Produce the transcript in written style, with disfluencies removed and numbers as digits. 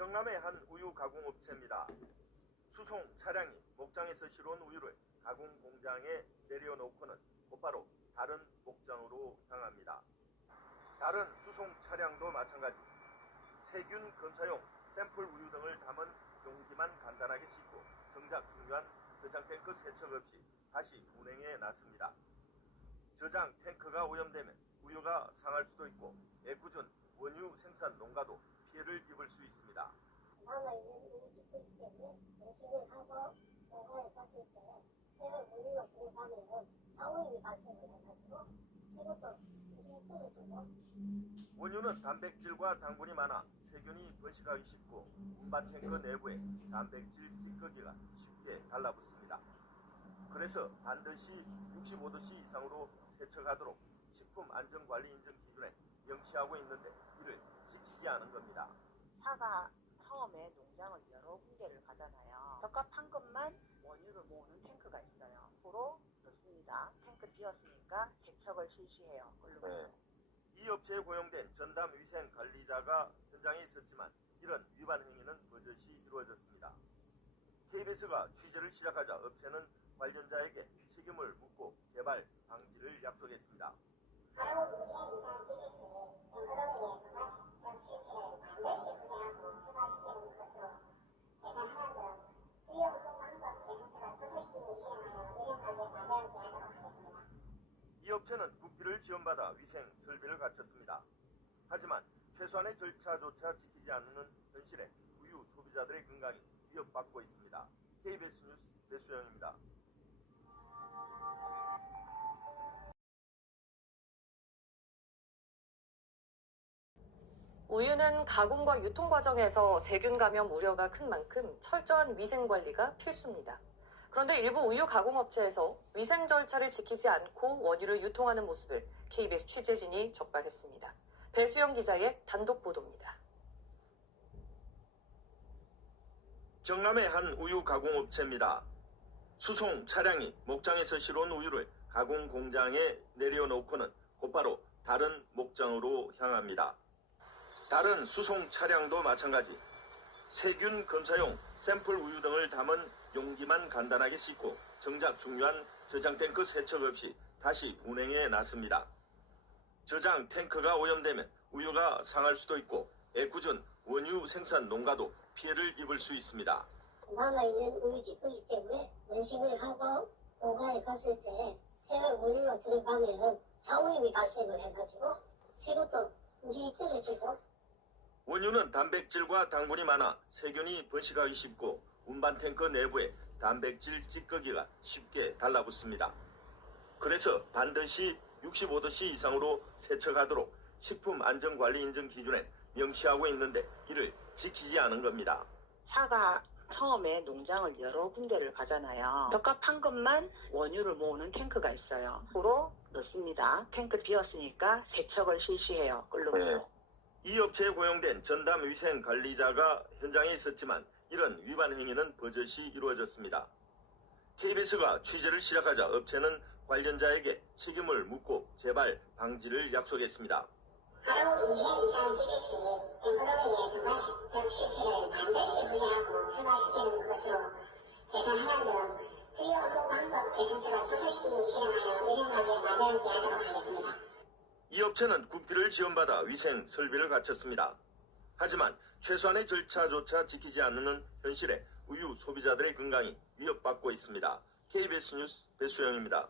경남의 한 우유 가공업체입니다. 수송 차량이 목장에서 실어온 우유를 가공 공장에 내려놓고는 곧바로 다른 목장으로 향합니다. 다른 수송 차량도 마찬가지. 세균 검사용 샘플 우유 등을 담은 용기만 간단하게 싣고 정작 중요한 저장 탱크 세척 없이 다시 운행에 나섭니다. 저장 탱크가 오염되면 우유가 상할 수도 있고 애꿎은 원유 생산 농가도 피해를 입을 수 있습니다. 남아 있는 우유 짓고 있기 때문에 음식을 하고 농가에 갔을 때 새로 우유가 들어가면 저오염이 발생을 해가지고 새로도 음식이 떨어지고. 원유는 단백질과 당분이 많아 세균이 번식하기 쉽고 운반 탱크 내부에 단백질 찌꺼기가 쉽게 달라붙습니다. 그래서 반드시 65도씨 이상으로 세척하도록 식품안전관리인증 기준에 명시하고 있는데 이를 지키지 않은 겁니다. 차가 처음에 농장을 여러 군데를 가잖아요. 적합한 것만 원유를 모으는 탱크가 있어요. 앞으로 넣습니다. 탱크 비었으니까 세척을 실시해요. 이 업체에 고용된 전담 위생 관리자가 현장에 있었지만 이런 위반 행위는 버젓이 이루어졌습니다. KBS가 취재를 시작하자 업체는 관련자에게 책임을 묻고 재발 방지를 약속했습니다. 가용 2회 이상 지기 시 앵그러미의 정관적 실시를 반드시 후회하고 추가시키는 것으로 계산하는 등 수요 홍보항법 개선책을 투수시키기 실행하여 위생관리에 만전하게 하도록 하겠습니다. 이 업체는 국비를 지원받아 위생 설비를 갖췄습니다. 하지만 최소한의 절차조차 지키지 않는 현실에 우유 소비자들의 건강이 위협받고 있습니다. KBS 뉴스 배수영입니다. 우유는 가공과 유통 과정에서 세균 감염 우려가 큰 만큼 철저한 위생 관리가 필수입니다. 그런데 일부 우유 가공업체에서 위생 절차를 지키지 않고 원유를 유통하는 모습을 KBS 취재진이 적발했습니다. 배수영 기자의 단독 보도입니다. 경남의 한 우유 가공업체입니다. 수송 차량이 목장에서 실어온 우유를 가공 공장에 내려놓고는 곧바로 다른 목장으로 향합니다. 다른 수송 차량도 마찬가지. 세균 검사용 샘플 우유 등을 담은 용기만 간단하게 싣고 정작 중요한 저장 탱크 세척 없이 다시 운행에 나섭니다. 저장 탱크가 오염되면 우유가 상할 수도 있고 애꿎은 원유 생산 농가도 피해를 입을 수 있습니다. 남아 있는 우유 짓고 있기 때문에 음식을 하고 농가에 갔을 때 새로 우유가 들어가면 저오염이 발생을 해가지고 새로도 음식이 떨어지고. 원유는 단백질과 당분이 많아 세균이 번식하기 쉽고 운반 탱크 내부에 단백질 찌꺼기가 쉽게 달라붙습니다. 그래서 반드시 65도씨 이상으로 세척하도록 식품안전관리인증 기준에 명시하고 있는데 이를 지키지 않은 겁니다. 차가 처음에 농장을 여러 군데를 가잖아요. 적합한 것만 원유를 모으는 탱크가 있어요. 앞으로 넣습니다. 탱크 비었으니까 세척을 실시해요. 이 업체에 고용된 전담 위생 관리자가 현장에 있었지만 이런 위반 행위는 버젓이 이루어졌습니다. KBS가 취재를 시작하자 업체는 관련자에게 책임을 묻고 재발 방지를 약속했습니다. 가용 2회 이상 지기 시 앵그러미의 정관적 실시를 반드시 후회하고 추가시키는 것으로 계산하는 등 수요 홍보항법 개선책을 투수시키기 실행하여 위생관리에 만전하게 하도록 하겠습니다. 이 업체는 국비를 지원받아 위생 설비를 갖췄습니다. 하지만 최소한의 절차조차 지키지 않는 현실에 우유 소비자들의 건강이 위협받고 있습니다. KBS 뉴스 배수영입니다.